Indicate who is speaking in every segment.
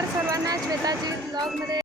Speaker 1: नमस्कार सर्वांना श्वेताजी ब्लॉगमध्ये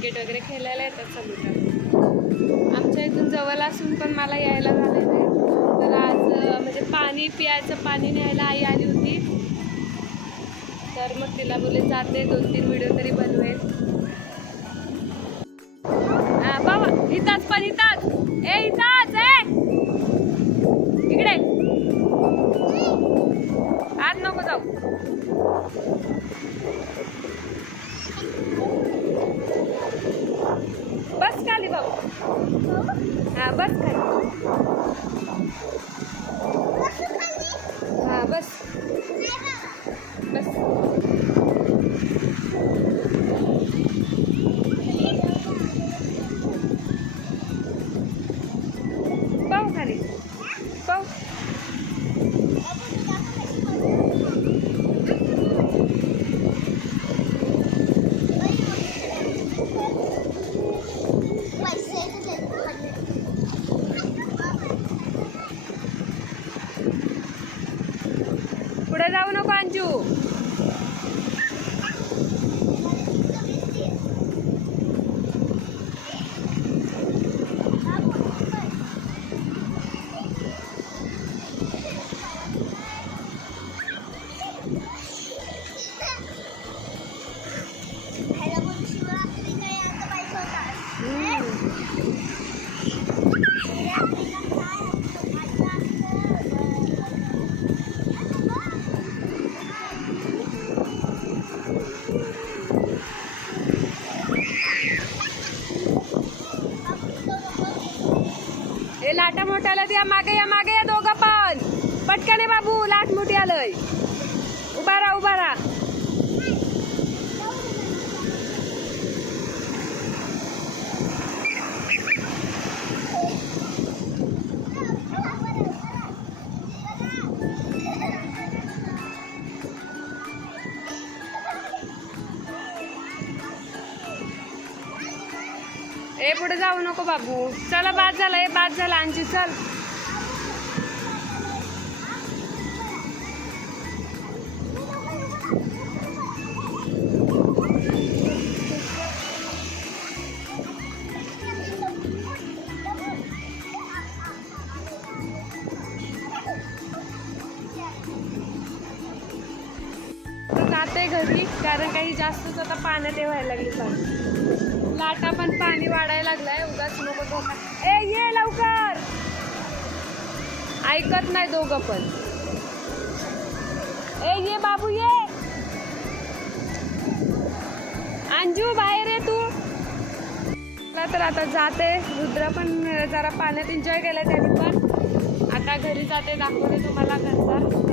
Speaker 1: क्रिकेट वगैरे खेळायला येतात समुद्रात आमच्या इथून जवळ असून पण मला यायला झालं नाही. तर आज म्हणजे पाणी पियाचं पाणी न्यायला आई आली होती. तर मग तिला बोले जाते दोन तीन व्हिडिओ तरी बनवेल. बाबा इथंच पण इथंच. ए इथंच ए. इकडे. पुढे जाऊ नको अंजू ए लाटा मोठ्याला द्या मागे या मागे या दोघं पण. पटकन बाबू लाट मोठी आलंय. उभा राहा उभा राहा. ए पुढे जाऊ नको बाबू. चला बाद झाला ए बाद झाला आणखी चल. जाते घरी कारण काही जास्तच आता पाण्यात हे व्हायला लागली पाणी. लाटा पण पाणी वाढायला लागलाय उगाच नको धोका ए ये लवकर! ऐकत नाही दोघं पण. ए ये बाबू ये! अंजू बाहेर ये तू. मला तर आता जाते. रुद्र पण जरा पाण्यात एन्जॉय केलं त्याने पण. आता घरी जाते दाखवते तुम्हाला घरचा.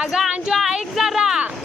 Speaker 1: अगं अंजू ऐक जरा.